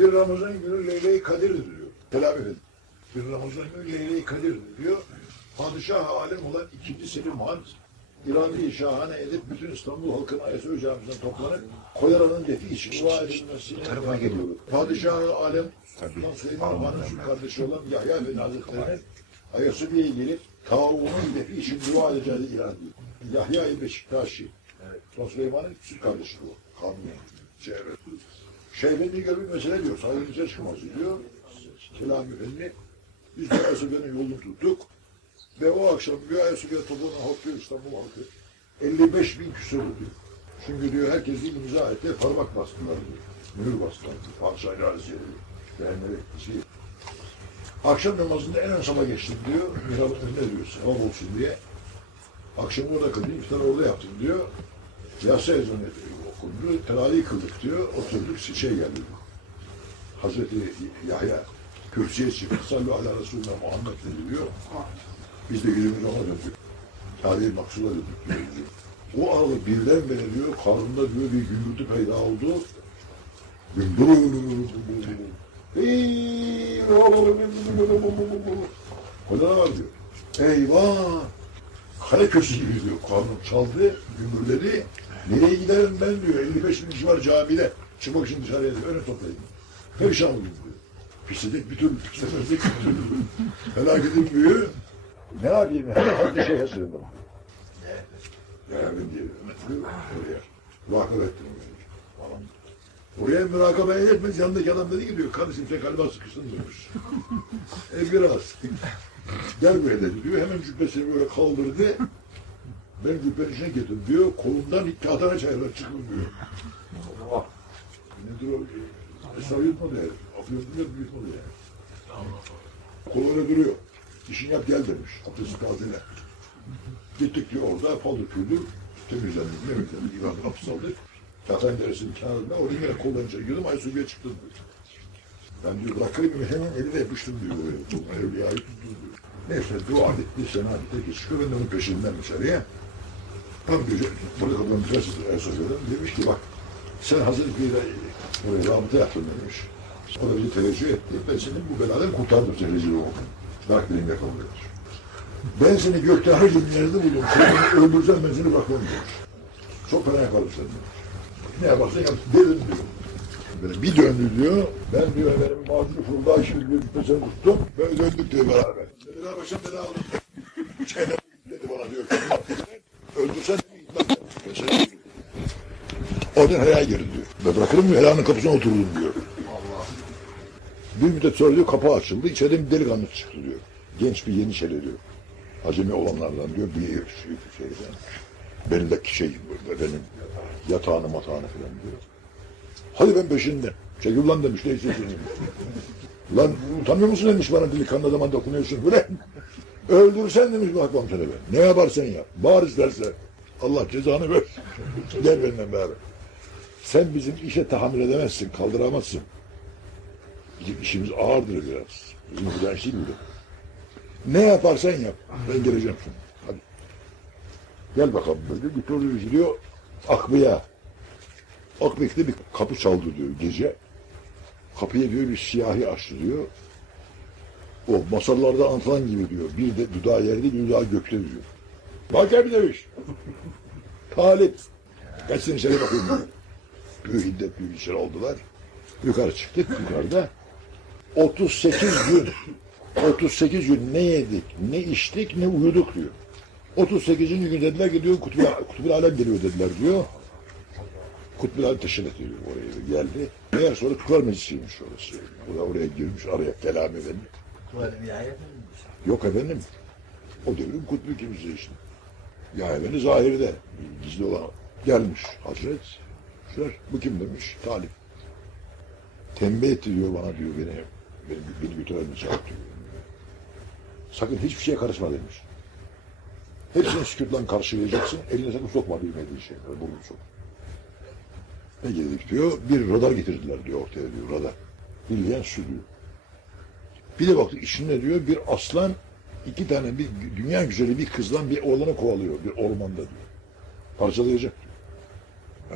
Bir Ramazan günü Leyle-i Kadir diyor. Selam efendim. Bir Ramazan günü Leyle-i Kadir diyor. Padişah alem olan ikinci Selim Han İran'ı şahane edip bütün İstanbul halkını Ayasofya Camisi'nden toplanıp Koyaran'ın defi için dua edilmesini Tarafa geliyor. Padişah alem Sultan Süleyman Han'ın şu kardeşi olan Yahya Efendi Hazretleri'nin Ayasofya'ya gelip tavuğunun defi için dua edeceğini ilan ediyor. Yahya-i Beşiktaşi. Sultan Süleyman'ın küçük kardeşi bu. Kanuni. Şey, evet. Şeybendi gibi bir mesele diyor. Sahibimize çıkmaz diyor. Selam Efendi. Biz de Ayasofya'nın yolunu tuttuk. Ve o akşam bir Ayasofya toplanan halk diyor İstanbul halkı. 55 bin küsur diyor. Çünkü diyor herkes bir imza etti, parmak bastılar diyor. Mühür bastılar diyor. Padişah iradesi diyor. Beğenleri şey. Akşam namazında en ön sala geçtim diyor. Mihrabın önüne diyor, sevap olsun diye. Akşam orada kıldım, iftar orada yaptım diyor. Yasa ezanı okundu, teravih kıldık diyor. Oturduk, şey geldi diyor. Hazreti Yahya kürsüye çıktı. Sallu ala Resulullah Muhammed dedi diyor. Biz de yüzümüzü ona döndük. Tarihi maksula döndük diyor. O arada birdenbire diyor, karnında diyor bir gümbürtü peyda oldu. Kolana var diyor. Eyvah! Kale köşesi gibi diyor. Karnım çaldı, gümbürledi. Nereye giderim ben diyor. 55 bin kişi var camide. Çıkmak için dışarıya diyor. Öyle toplayın. Perişan oldum diyor. Pisledik bir türlü, pislemezdik bir türlü. Felaketin büyüğü. Ne yapayım? Hemen halde şeye sığındım. Ya ben diye oraya. Vakıf ettim. Falan. Oraya mürakabe etmez. Yanındaki adam dedi ki diyor, kardeşim sen galiba sıkıştın demiş. e biraz. Gel böyle dedi diyor. Hemen cübbesini böyle kaldırdı. Ben cübbenin içine getirdim diyor. Kolumdan kağıdana çaylar çıkıyor diyor. Allah. Nedir o? Hesabı yutmadı yani. Afı yutmadı, yutmadı yani. Kol duruyor. İşini yap gel demiş. Abdesti tazele. Gittik diyor orada paldır küldür. Temizlendik, temizlendik. İbadet abdest aldık. Katan deresinin kenarında. Oraya yine kollarını çekiyordum. Aysubiye çıktım diyor. Ben diyor bırakayım mı hemen eline yapıştım diyor. Evliyayı tuttum diyor. Neyse dua etti, sena etti. Çıkıyor ben de onun peşinden dışarıya. Tam gece burada kapının prensesi Ayasofya'dan demiş ki bak sen hazır bir böyle rabıta yaptın demiş. O da bizi teveccüh etti. Ben seni bu beladan kurtardım seni rezil olmaktan. Bırak benim yakalım demiş. Ben seni gökte her günlerde buldum. Sen beni öldürsen ben seni bırakmam demiş. Çok fena yaparım seni. Ne yaparsan yap dedim diyor. Böyle bir döndü diyor. Ben diyor benim mağdur fırıldağı şimdi bir gitmesini tuttum. Böyle döndük diyor beraber. Dedi la başım beni aldım. Şeyden dedi bana diyor. Öldürsen gitmem. Öldürürüm. Oradan helaya girdi diyor. Ben bırakırım mı helanın kapısına oturdum diyor. Bir müddet sonra diyor kapı açıldı. İçeriden bir delikanlı çıktı diyor. Genç bir yeniçeri diyor. Acemi olanlardan diyor. Bir şey, şeyden. Belindeki şey benim yatağını matağını falan diyor. Hadi ben peşinden. Çekil lan demiş. Ne istiyorsun? lan utanmıyor musun demiş bana delikanlı adama dokunuyorsun. Böyle. Öldürsen demiş bakmam sana ben. Ne yaparsan yap. Bağır isterse. Allah cezanı ver. Gel benimle beraber. Sen bizim işe tahammül edemezsin, kaldıramazsın. Bizim işimiz ağırdır biraz. Bizim direnç değil mi? Ne yaparsan yap. Ben geleceğim sonra. Hadi. Gel bakalım böyle. Götürüyor gidiyor. Akbıya. Akbek'te bir kapı çaldı diyor gece. Kapıya diyor bir siyahi açtı diyor. O masallarda anlatılan gibi diyor. Bir de dudağı yerde bir dudağı gökte diyor. Bak abi demiş. Talip. Geçsin içeri bakayım. diyor. Büyük hiddet büyük içeri aldılar. Yukarı çıktık yukarıda. 38 gün 38 gün ne yedik, ne içtik, ne uyuduk diyor. 38. gün dediler ki diyor Kutbul, Kutbul Alem geliyor dediler diyor. Kutbul Alem teşekkür ediyor oraya geldi. Meğer sonra Tukar Meclisi'ymiş orası. O da oraya girmiş araya kelam efendi. Yok efendim. O devrin kutbu kimse işte. Ya efendi zahirde gizli olan gelmiş Hazret. Şer, bu kim demiş? Talip. Tembih etti diyor bana diyor beni. Beni, beni götürelim çağır diyor. Sakın hiçbir şeye karışma demiş. Hepsini sükutla karşılayacaksın. Eline sakın sokma bilmediğin şeyler. Burnunu sok. Ne geldik diyor. Bir radar getirdiler diyor ortaya diyor. Radar. Bilmeyen su diyor. Bir de baktık içinde diyor bir aslan iki tane bir dünya güzeli bir kızla bir oğlanı kovalıyor bir ormanda diyor. Parçalayacak diyor.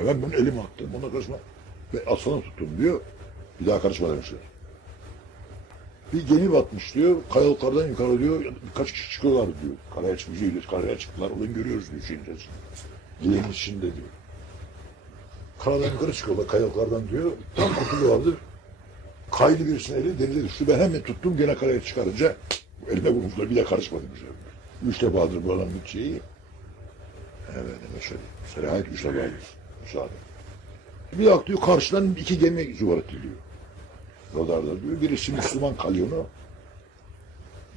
Ya ben bunu elime attım ona karışma. Ve aslanı tuttum diyor. Bir daha karışma demişler. Bir gemi batmış diyor. Kayalıklardan yukarı diyor. Birkaç kişi çıkıyorlar diyor. Karaya çıkmış. Karaya çıktılar. Ulan görüyoruz diyor şeyin. Geminin içinde diyor. Karadan yukarı çıkıyorlar kayalıklardan diyor. Tam kurtuluyorlardı. Kaydı birisinin eli denize düştü. Ben hemen tuttum gene karaya çıkarınca elime vurmuşlar. Bir de karışma demişler. Üç defadır bu adamın şeyi. Evet, mesela. Selahat üç defadır. Müsaade. Bir bak diyor karşıdan iki gemi zuvar ediliyor. Radarda diyor. Birisi Müslüman kalyonu.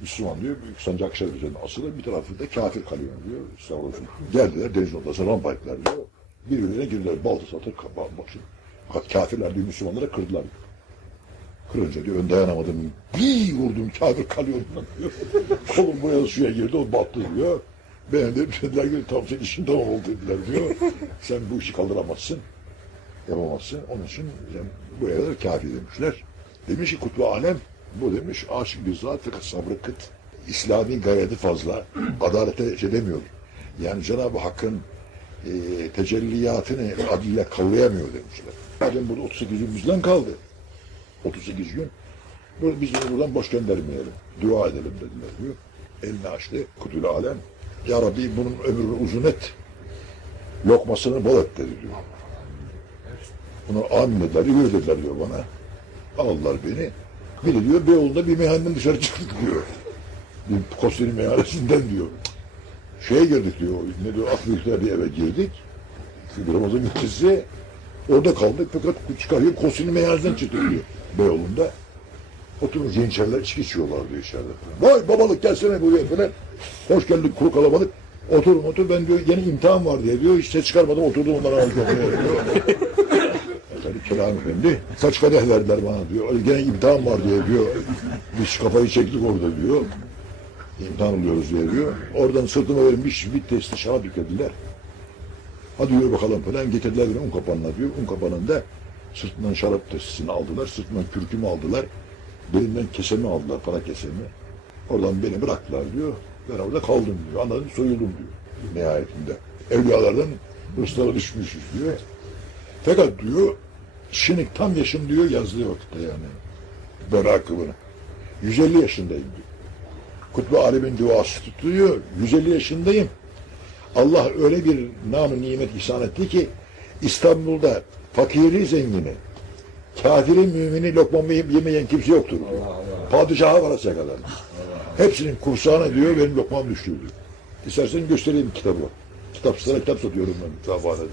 Müslüman diyor. Büyük sancak şerif üzerinde asılı. Bir tarafı da kafir kalyonu diyor. Sağ olsun. Geldiler deniz ortasına rampa ettiler diyor. Birbirine girdiler. Balta satır başın. Fakat kafirler diyor Müslümanlara kırdılar. Kırınca diyor ön dayanamadım. Bir vurdum kafir kalyonundan diyor. Kolum buraya suya girdi o battı diyor. Ben de dediler ki tam senin işin tamam oldu dediler diyor. Sen bu işi kaldıramazsın. Yapamazsın. Onun için sen buraya kadar kafi demişler. Demiş ki kutlu alem bu demiş aşık bir zat fakat sabrı kıt. İslami gayreti fazla. Adalete şey demiyor. Yani Cenab-ı Hakk'ın e, tecelliyatını adıyla kavrayamıyor demişler. Madem burada 38 gün bizden kaldı. 38 gün. Biz bunu buradan boş göndermeyelim. Dua edelim dediler diyor. Elini açtı. Kutül alem. Ya Rabbi bunun ömrünü uzun et. Lokmasını bol et dedi diyor. Bunu amin dediler, yürü dediler diyor bana. Aldılar beni. Biri diyor Beyoğlu'nda bir meyhaneden dışarı çıktık diyor. Bir Kosteli meyhanesinden diyor. Şeye girdik diyor, ne diyor, Akbüyükler bir eve girdik. Ramazan gecesi orada kaldık fakat çıkarıyor Kosteli meyhanesinden çıktık diyor. Beyoğlu'nda. Oturmuş gençler içki içiyorlar diyor içeride. Vay babalık gelsene buraya falan. Hoş geldik kuru kalabalık. Oturun otur ben diyor yeni imtihan var diye diyor. Ses çıkarmadım oturdum onlara aldım. Efendim Kenan Efendi kaç kadeh verdiler bana diyor. Gene imtihan var diye diyor. Biz kafayı çektik orada diyor. Diye diyor. Oradan sırtıma verilmiş bir testi şarap yüklediler. Hadi yürü bakalım falan getirdiler beni un kapanına diyor. Un kapanında sırtından şarap testini aldılar. Sırtından kürkümü aldılar. Belimden kesemi aldılar, para kesemi. Oradan beni bıraktılar diyor. Ben orada kaldım diyor. Anladım soyuldum diyor. Nihayetinde. Evliyalardan hırslara düşmüşüz diyor. Fakat diyor, şimdi tam yaşım diyor yazdığı vakitte yani. Berakımını. 150 yaşındayım diyor. Kutbu Alem'in duası tutuyor. 150 yaşındayım. Allah öyle bir nam nimet ihsan etti ki İstanbul'da fakiri zengini, kafiri mümini lokma yemeyen kimse yoktur. diyor. Padişaha varasıya kadar. Hepsinin kursağına diyor benim lokmam düştü diyor. İstersen göstereyim kitabı. Kitap sana kitap satıyorum ben. Kitaphanede.